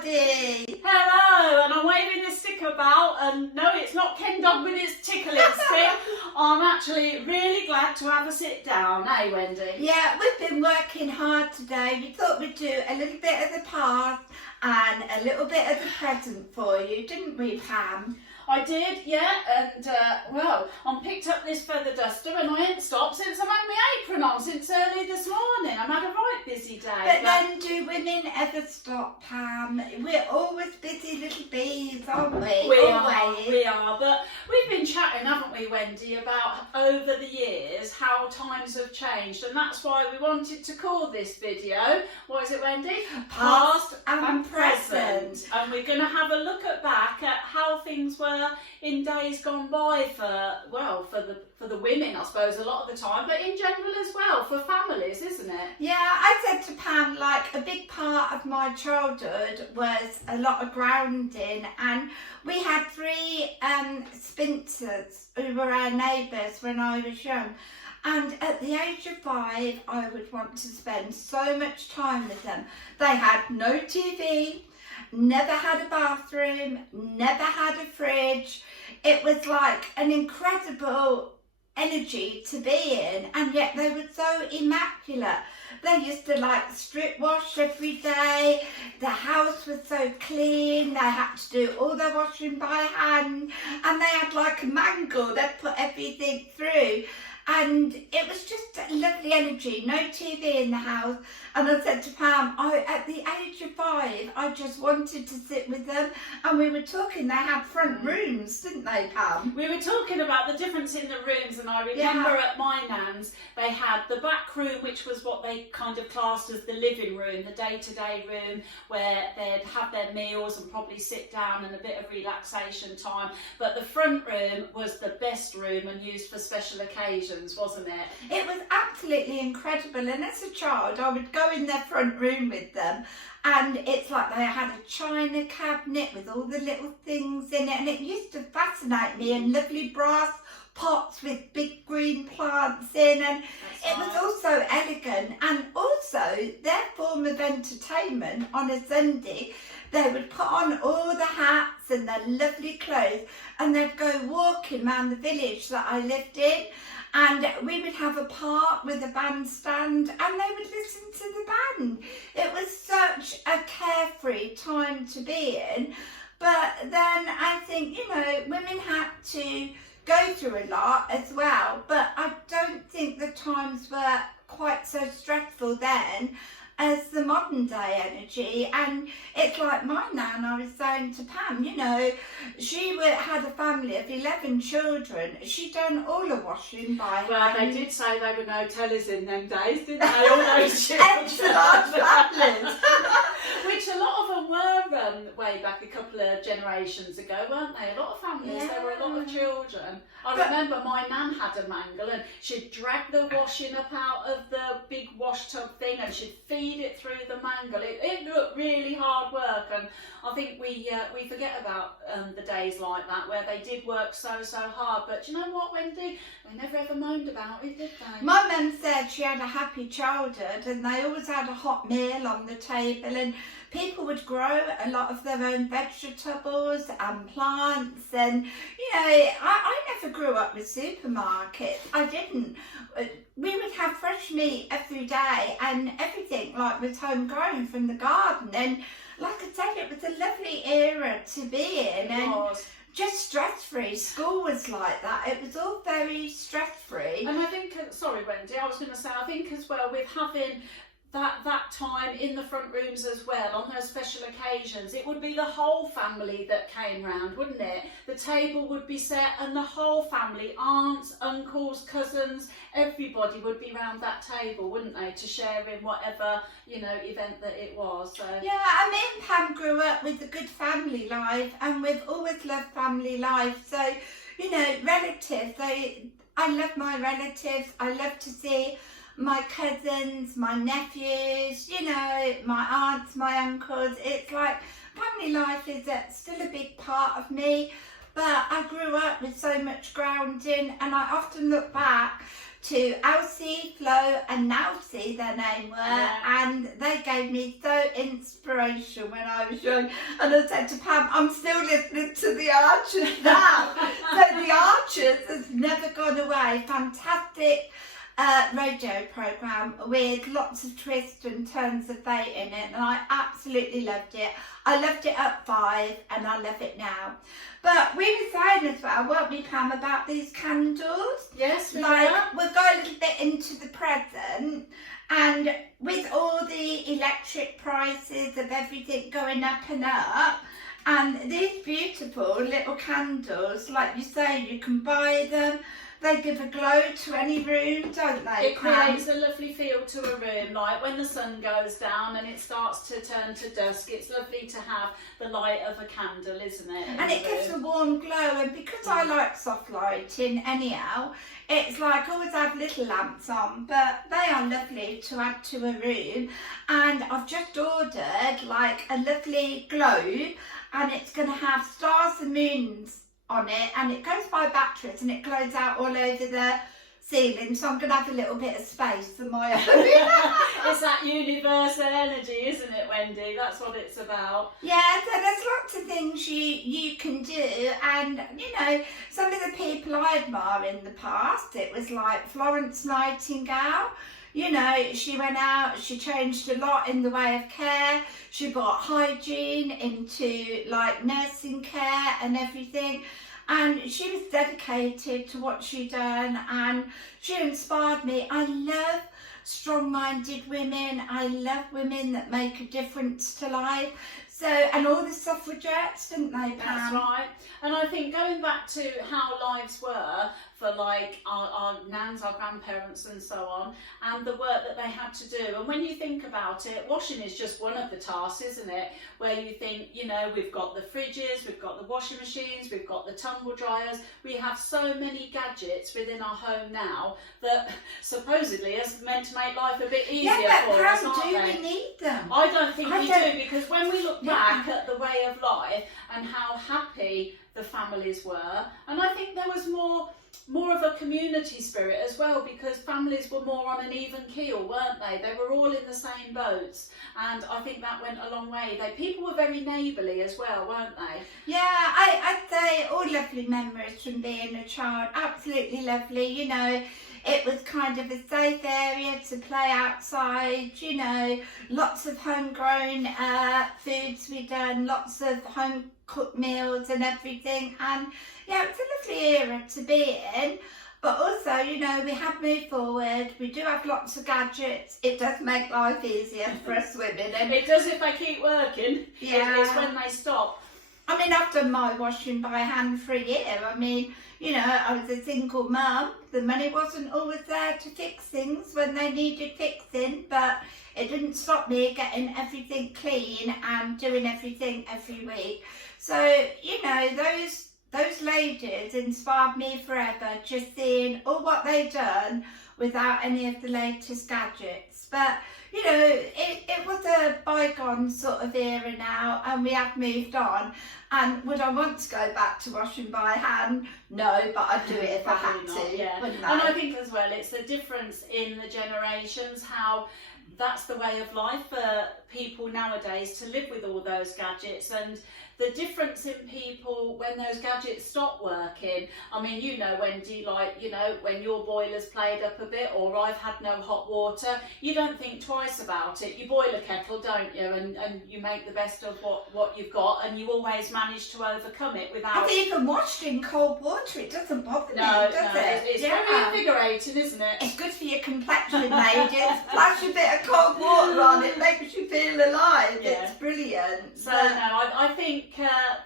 everybody! Hello, and I'm waving this stick about, and no, it's not Ken Dog with his tickling stick. I'm actually really glad to have a sit down, eh, Wendy? Yeah, we've been working hard today. We thought we'd do a little bit of the past and a little bit of the present for you, didn't we, Pam? I did, yeah, and well, I picked up this feather duster and I ain't stopped since I had my apron on since early this morning. I've had a right busy day. But then do women ever stop, Pam? We're always busy little bees, aren't we? We are, but we've been chatting, haven't we, Wendy, about over the years how times have changed, and that's why we wanted to call this video, what is it, Wendy? Past and present. And we're going to have a look back at how things were in days gone by for the women, I suppose, a lot of the time, but in general as well for families, isn't it? Yeah, I said to Pam, like, a big part of my childhood was a lot of grounding, and we had three spinsters who were our neighbours when I was young. And at the age of 5, I would want to spend so much time with them. They had no TV, never had a bathroom, never had a fridge. It was like an incredible energy to be in, and yet they were so immaculate. They used to like strip wash every day. The house was so clean. They had to do all their washing by hand, and they had like a mangle. They'd put everything through. And it was just a lovely energy, no TV in the house. And I said to Pam, at the age of 5, I just wanted to sit with them. And we were talking, they had front rooms, didn't they, Pam? We were talking about the difference in the rooms, and I remember at my nan's, they had the back room, which was what they kind of classed as the living room, the day-to-day room, where they'd have their meals and probably sit down and a bit of relaxation time. But the front room was the best room and used for special occasions, wasn't it? It was absolutely incredible, and as a child I would go in their front room with them, and it's like they had a china cabinet with all the little things in it, and it used to fascinate me, and lovely brass pots with big green plants in, and it was also elegant. And also their form of entertainment on a Sunday, they would put on all the hats and their lovely clothes, and they'd go walking around the village that I lived in. And we would have a park with a bandstand, and they would listen to the band. It was such a carefree time to be in. But then I think, you know, women had to go through a lot as well. But I don't think the times were quite so stressful then as the modern day energy. And it's like my nan, I was saying to Pam, you know, she had a family of 11 children. She done all the washing by hand. Well, they did say there were no tellers in them days, didn't they? All those children. Extra large families. Which a lot of them were way back a couple of generations ago, weren't they? A lot of families, there were a lot of children. I remember my nan had a mangle, and she'd drag the washing up out of the big wash tub thing, and she'd feed it through the mangle. It looked really hard work, and I think we forget about the days like that where they did work so hard. But do you know what, Wendy? They never ever moaned about it, did they? My mum said she had a happy childhood, and they always had a hot meal on the table, and people would grow a lot of their own vegetables and plants. And you know, I never grew up with supermarkets. I didn't. We would have fresh meat every day, and everything like was homegrown from the garden. And like I said, it was a lovely era to be in. It was. Just stress-free. School was like that. It was all very stress-free. And I think, sorry Wendy, I was going to say, I think as well with having that time in the front rooms as well on those special occasions, it would be the whole family that came round, wouldn't it? The table would be set, and the whole family, aunts, uncles, cousins, everybody would be round that table, wouldn't they, to share in whatever, you know, event that it was. So yeah, I mean, Pam grew up with a good family life, and we've always loved family life. So, you know, relatives, I love my relatives. I love to see my cousins, my nephews, you know, my aunts, my uncles. It's like family life is still a big part of me, but I grew up with so much grounding, and I often look back to Elsie, Flo and Nelsy, their name were, and they gave me so inspiration when I was young. And I said to Pam, I'm still listening to the Archers now. So the Archers has never gone away. Fantastic radio programme with lots of twists and turns of fate in it, and I absolutely loved it. I loved it at 5 and I love it now. But we were saying as well, weren't we, Pam, about these candles? Yes, we like were. we'll go a little bit into the present, and with all the electric prices of everything going up and up, and these beautiful little candles, like you say, you can buy them. They give a glow to any room, don't they? It creates a lovely feel to a room, like when the sun goes down and it starts to turn to dusk. It's lovely to have the light of a candle, isn't it? And it gives a warm glow, and because I like soft lighting anyhow, it's like I always have little lamps on, but they are lovely to add to a room. And I've just ordered like a lovely globe, and it's going to have stars and moons on it, and it goes by batteries and it glows out all over the ceiling, so I'm going to have a little bit of space for my own. It's that universal energy, isn't it, Wendy? That's what it's about. Yeah, so there's lots of things you can do, and you know, some of the people I admire in the past, it was like Florence Nightingale. You know, she went out, she changed a lot in the way of care. She brought hygiene into like nursing care and everything. And she was dedicated to what she'd done, and she inspired me. I love strong-minded women. I love women that make a difference to life. So, and all the suffragettes, didn't they, Pam? That's right. And I think going back to how lives were for like our nans, our grandparents and so on, and the work that they had to do. And when you think about it, washing is just one of the tasks, isn't it? Where you think, you know, we've got the fridges, we've got the washing machines, we've got the tumble dryers. We have so many gadgets within our home now that supposedly is meant to make life a bit easier for us, aren't they? Yeah, but do we need them? I don't think we do, because when we look back at the way of life and how happy the families were, and I think there was more of a community spirit as well, because families were more on an even keel, weren't they? They were all in the same boats, and I think that went a long way. People were very neighbourly as well, weren't they? Yeah, I'd say all lovely memories from being a child, absolutely lovely. You know, it was kind of a safe area to play outside, you know, lots of homegrown foods we done, lots of home cooked meals and everything, and yeah, it's a lovely era to be in. But also, you know, we have moved forward, we do have lots of gadgets. It does make life easier for us women, and it does if they keep working. Yeah. It's when they stop. I mean, I've done my washing by hand for a year. I mean, you know, I was a single mum. The money wasn't always there to fix things when they needed fixing, but it didn't stop me getting everything clean and doing everything every week. So, you know, those ladies inspired me forever, just seeing all what they've done without any of the latest gadgets. But, you know, it was a bygone sort of era now, and we have moved on. And would I want to go back to washing by hand? No, but I'd do it if I had to. Yeah. Wouldn't And I? I think as well, it's the difference in the generations, how that's the way of life for people nowadays, to live with all those gadgets, and the difference in people when those gadgets stop working. I mean, you know, Wendy, like, you know, when your boiler's played up a bit, or I've had no hot water, you don't think twice about it. You boil a kettle, don't you? And you make the best of what you've got, and you always manage to overcome it without... I've even washed in cold water. It doesn't bother me, does it? It's very invigorating, isn't it? It's good for your complexion, ladies. Splash a bit of cold water on it, makes you feel alive. Yeah. It's brilliant. So no, I think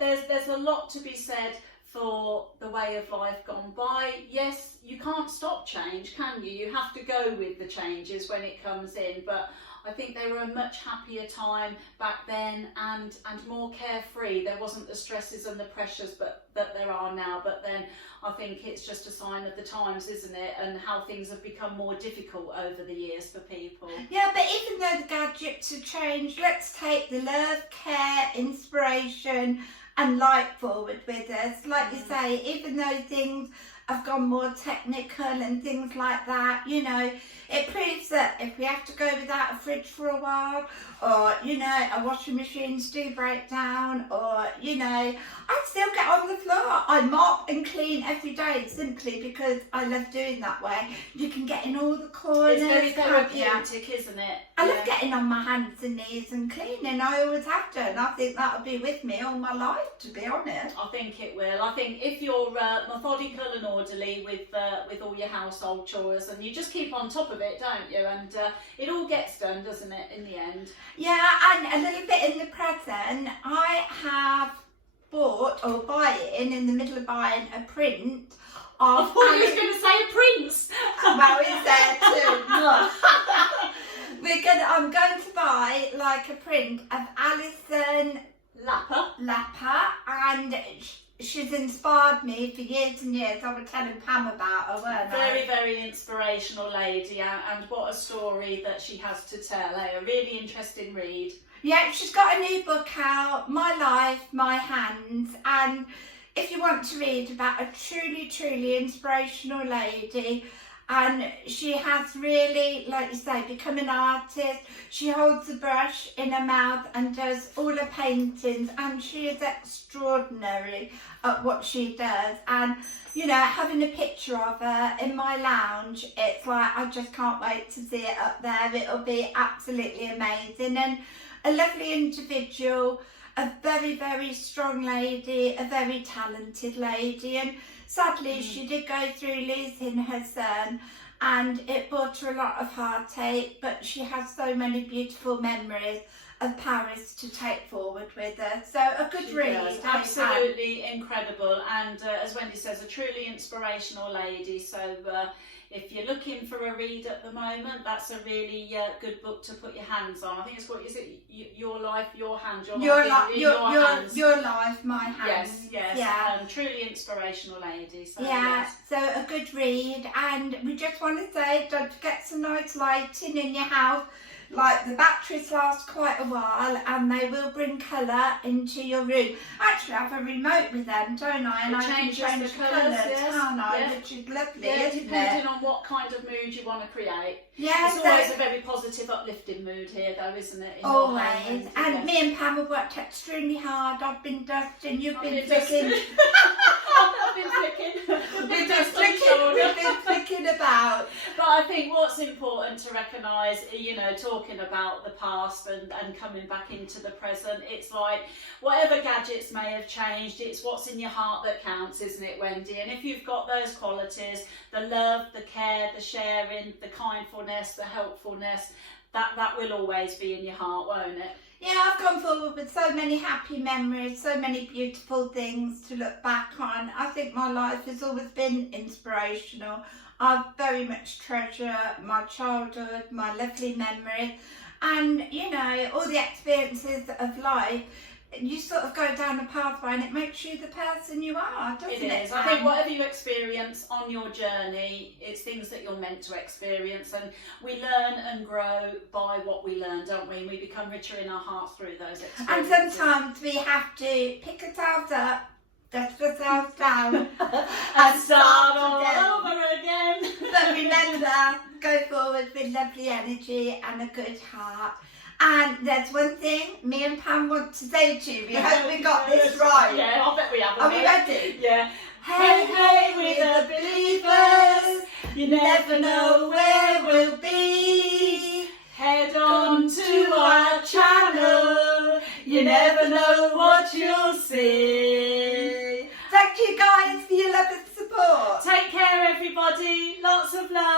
there's a lot to be said for the way of life gone by. Yes, you can't stop change, can you? You have to go with the changes when it comes in, but I think they were a much happier time back then, and more carefree. There wasn't the stresses and the pressures that there are now, but then I think it's just a sign of the times, isn't it, and how things have become more difficult over the years for people. Yeah, but even though the gadgets have changed, let's take the love, care, inspiration and light forward with us. Like you say, even though things have gone more technical and things like that. You know, it proves that if we have to go without a fridge for a while, or, you know, our washing machines do break down, or, you know, I still get on the floor. I mop and clean every day simply because I love doing that way. You can get in all the corners. It's very can't you? therapeutic, isn't it? I love getting on my hands and knees and cleaning. I always have done. I think that'll be with me all my life, to be honest. I think it will. I think if you're methodical and orderly with all your household chores, and you just keep on top of it, don't you? And it all gets done, doesn't it, in the end? Yeah, and a little bit in the present, I have bought or buying in the middle of buying a print of. I thought you were going to say Prince. Well, it's there too. I'm going to buy like a print of Alison Lapper, and she's inspired me for years and years. I was telling Pam about her, weren't I? very, very inspirational lady, and what a story that she has to tell. A really interesting read. Yeah, she's got a new book out, My Life, My Hands, and if you want to read about a truly, truly inspirational lady, and she has really, like you say, become an artist. She holds a brush in her mouth and does all her paintings, and she is extraordinary at what she does. And, you know, having a picture of her in my lounge, it's like, I just can't wait to see it up there. It'll be absolutely amazing. And a lovely individual, a very, very strong lady, a very talented lady. And sadly, she did go through losing her son, and it brought her a lot of heartache, but she has so many beautiful memories of Paris to take forward with her. So a good read. Absolutely incredible. And as Wendy says, a truly inspirational lady. So if you're looking for a read at the moment, that's a really good book to put your hands on. I think it's called, is it Your Life, Your Hands? Your Life, My Hands. Yes. Yeah. Truly inspirational lady. So, yeah, yes. so a good read. And we just want to say, don't forget some nice lighting in your house. Like, the batteries last quite a while, and they will bring colour into your room. Actually, I have a remote with them, don't I? And I can change the colours, can't I? Which is lovely, isn't depending it? on what kind of mood you want to create. Yeah, it's always a very positive, uplifting mood here, though, isn't it? Always. And me and Pam have worked extremely hard. I've been dusting, you've been flicking. I've been flicking. We've been flicking about. But I think what's important to recognise, you know, talking about the past and coming back into the present, it's like whatever gadgets may have changed, it's what's in your heart that counts, isn't it, Wendy? And if you've got those qualities, the love, the care, the sharing, the kindfulness, the helpfulness, that will always be in your heart, won't it? Yeah, I've gone forward with so many happy memories, so many beautiful things to look back on. I think my life has always been inspirational. I very much treasure my childhood, my lovely memories, and, you know, all the experiences of life. You sort of go down a pathway and it makes you the person you are, doesn't it? It is. I think whatever you experience on your journey, it's things that you're meant to experience, and we learn and grow by what we learn, don't we? And we become richer in our hearts through those experiences. And sometimes we have to pick ourselves up, dust ourselves down and start all over again. But remember, go forward with lovely energy and a good heart. And there's one thing me and Pam want to say to you. We hope we got this right. Yeah, I bet we have. Are we ready? Yeah. Hey, hey, we're the believers. You never know where we'll be. Head on to our channel. You never know what you'll see. Thank you guys for your love and support. Take care, everybody. Lots of love.